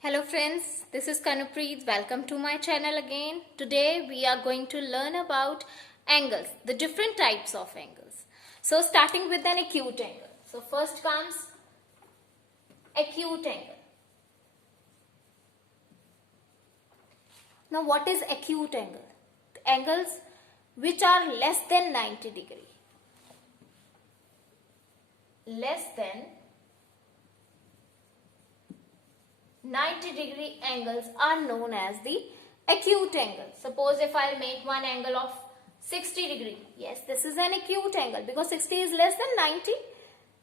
Hello friends, this is Kanupreet. Welcome to my channel again. Today we are going to learn about angles, the different types of angles. So starting with an acute angle. So first comes acute angle. Now what is acute angle? The angles which are less than 90 degree. Less than 90 degree angles are known as the acute angle. Suppose if I make one angle of 60 degree. Yes, this is an acute angle because 60 is less than 90.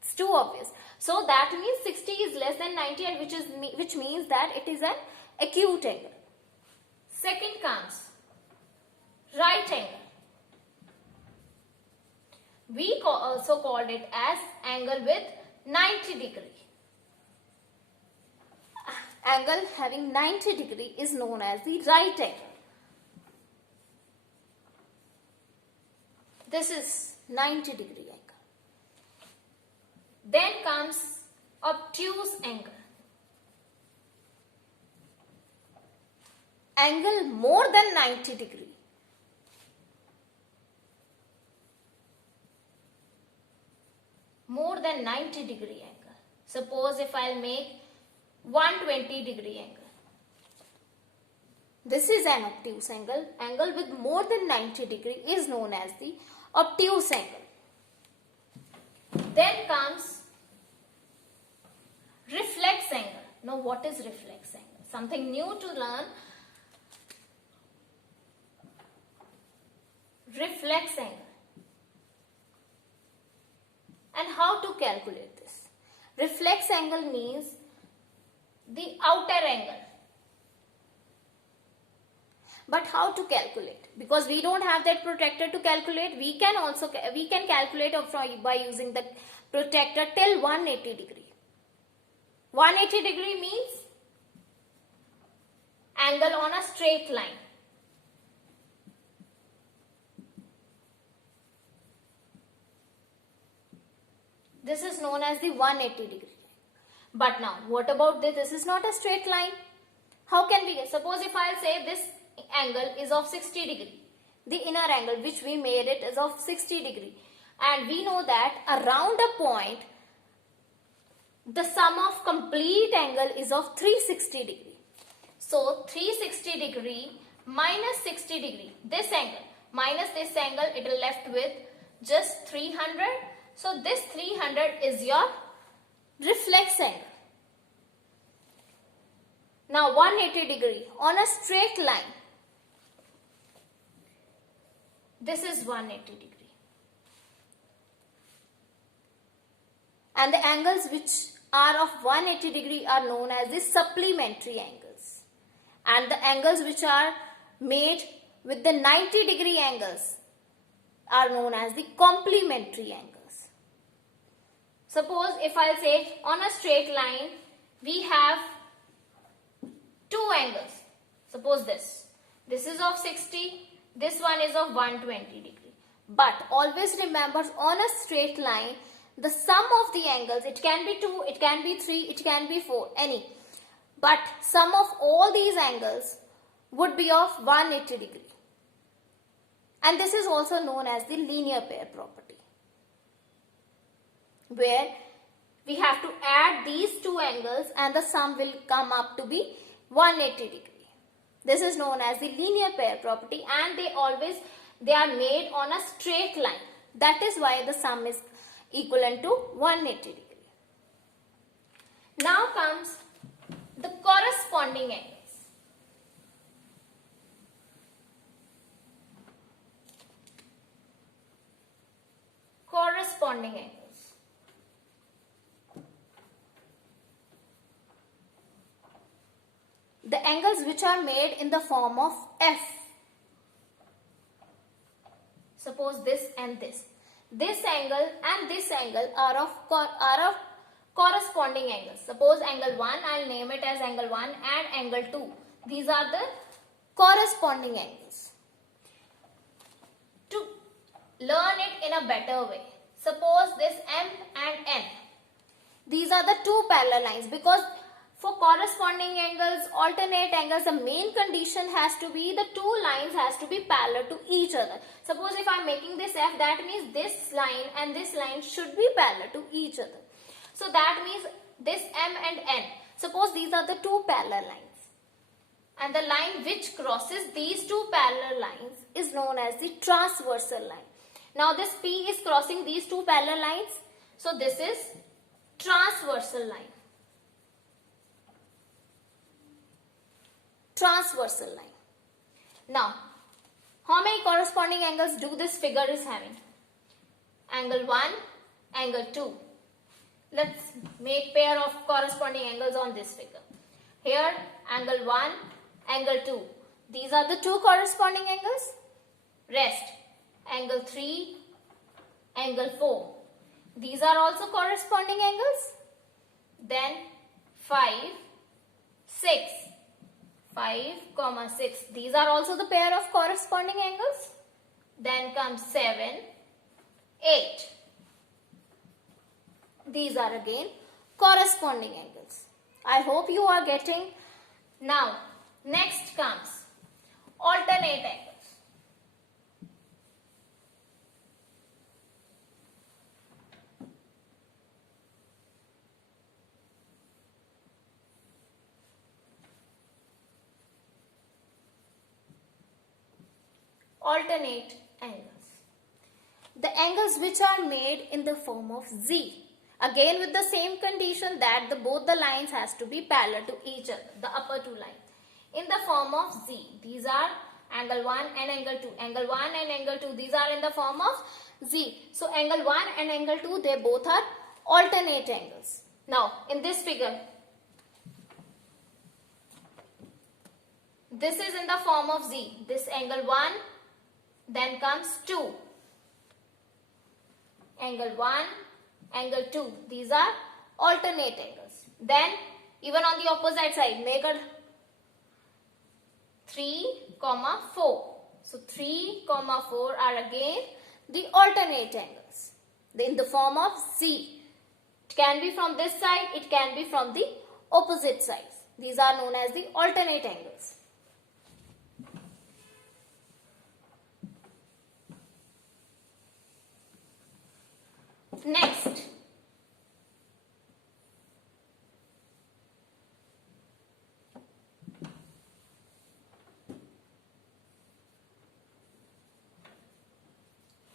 It's too obvious. So that means 60 is less than 90 and which means that it is an acute angle. Second comes right angle. We also called it as angle with 90 degree. Angle having 90 degree is known as the right angle. This is 90 degree angle. Then comes obtuse angle. Angle more than 90 degree. More than 90 degree angle. Suppose if I'll make 120 degree angle. This is an obtuse angle. Angle with more than 90 degree is known as the obtuse angle. Then comes reflex angle. Now what is reflex angle? Something new to learn. Reflex angle. And how to calculate this? Reflex angle means the outer angle. But how to calculate? Because we don't have that protractor to calculate, we can calculate by using the protractor till 180 degree. 180 degree means angle on a straight line. This is known as the 180 degree. But now, what about this? This is not a straight line. How can we get? Suppose if I'll say this angle is of 60 degree. The inner angle which we made it is of 60 degree. And we know that around a point, the sum of complete angle is of 360 degree. So, 360 degree minus 60 degree. This angle minus this angle, it will left with just 300. So, this 300 is your reflex angle. Now 180 degree on a straight line. This is 180 degree. And the angles which are of 180 degree are known as the supplementary angles. And the angles which are made with the 90 degree angles are known as the complementary angles. Suppose if I'll say on a straight line, we have two angles. Suppose this. This is of 60. This one is of 120 degree. But always remember on a straight line, the sum of the angles, it can be 2, it can be 3, it can be 4, any. But sum of all these angles would be of 180 degree. And this is also known as the linear pair property, where we have to add these two angles and the sum will come up to be 180 degree. This is known as the linear pair property and they are made on a straight line. That is why the sum is equivalent to 180 degree. Now comes the corresponding angles. Corresponding angles. The angles which are made in the form of F. Suppose this and this. This angle and this angle are of corresponding angles. Suppose angle 1, I'll name it as angle 1 and angle 2. These are the corresponding angles. To learn it in a better way, suppose this M and N. These are the two parallel lines because For corresponding angles, alternate angles, the main condition has to be the two lines has to be parallel to each other. Suppose if I am making this F, that means this line and this line should be parallel to each other. So that means this M and N. Suppose these are the two parallel lines. And the line which crosses these two parallel lines is known as the transversal line. Now this P is crossing these two parallel lines. So this is transversal line. Transversal line. Now, how many corresponding angles do this figure is having? Angle 1, angle 2. Let's make pair of corresponding angles on this figure. Here, angle 1, angle 2. These are the two corresponding angles. Rest. Angle 3, angle 4. These are also corresponding angles. Then 5, 6. 5, 6. These are also the pair of corresponding angles. Then comes 7, 8. These are again corresponding angles. I hope you are getting. Now, next comes alternate angles. Alternate angles. The angles which are made in the form of Z. Again with the same condition that both the lines has to be parallel to each other, the upper two lines. In the form of Z. These are angle 1 and angle 2. Angle 1 and angle 2. These are in the form of Z. So angle 1 and angle 2, they both are alternate angles. Now in this figure, this is in the form of Z. This angle 1. Then comes 2. Angle 1, angle 2. These are alternate angles. Then even on the opposite side, make a 3, 4. So 3, 4 are again the alternate angles in the form of Z. It can be from this side, it can be from the opposite sides. These are known as the alternate angles. Next,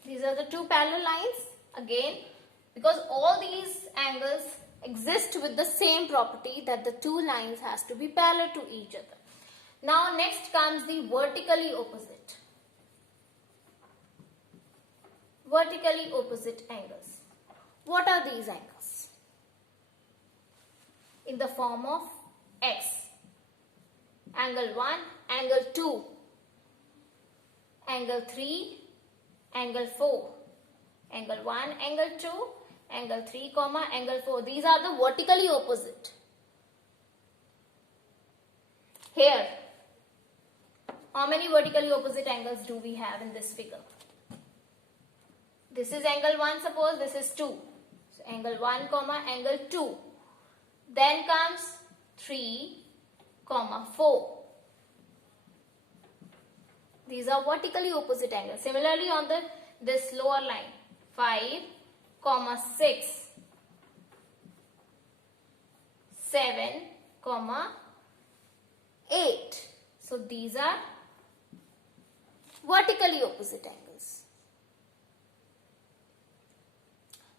these are the two parallel lines again, because all these angles exist with the same property that the two lines has to be parallel to each other. Now next comes the vertically opposite. Vertically opposite angles. What are these angles? In the form of X. Angle 1, angle 2, angle 3, angle 4, angle 1, angle 2, angle 3, angle 4. These are the vertically opposite. Here, how many vertically opposite angles do we have in this figure? This is angle 1, suppose this is 2. So angle 1, angle 2. Then comes 3, 4. These are vertically opposite angles. Similarly on this lower line, 5, 6, 7, 8. So these are vertically opposite angles.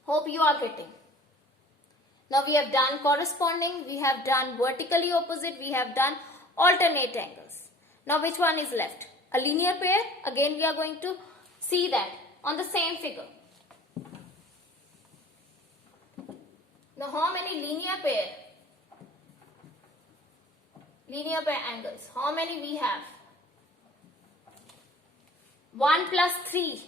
Hope you are getting. Now we have done corresponding, we have done vertically opposite, we have done alternate angles. Now which one is left? A linear pair. Again we are going to see that on the same figure. Now how many linear pair angles? How many we have? 1 plus 3.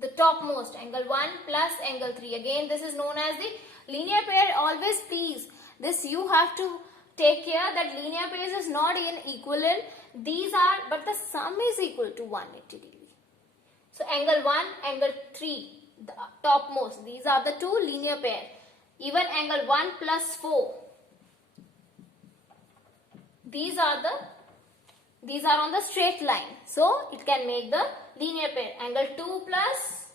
The topmost, angle 1 plus angle 3. Again, this is known as the linear pair. Always please, this you have to take care that linear pairs is not in equivalent. These are, but the sum is equal to 180 degree. So, angle 1, angle 3, the topmost. These are the two linear pair. Even angle 1 plus 4. these are on the straight line. So it can make the linear pair. Angle 2 plus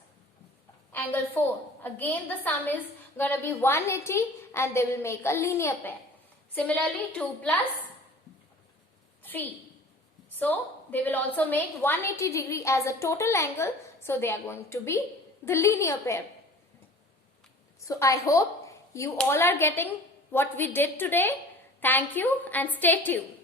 angle 4. Again the sum is going to be 180 and they will make a linear pair. Similarly 2 plus 3. So they will also make 180 degree as a total angle. So they are going to be the linear pair. So I hope you all are getting what we did today. Thank you and stay tuned.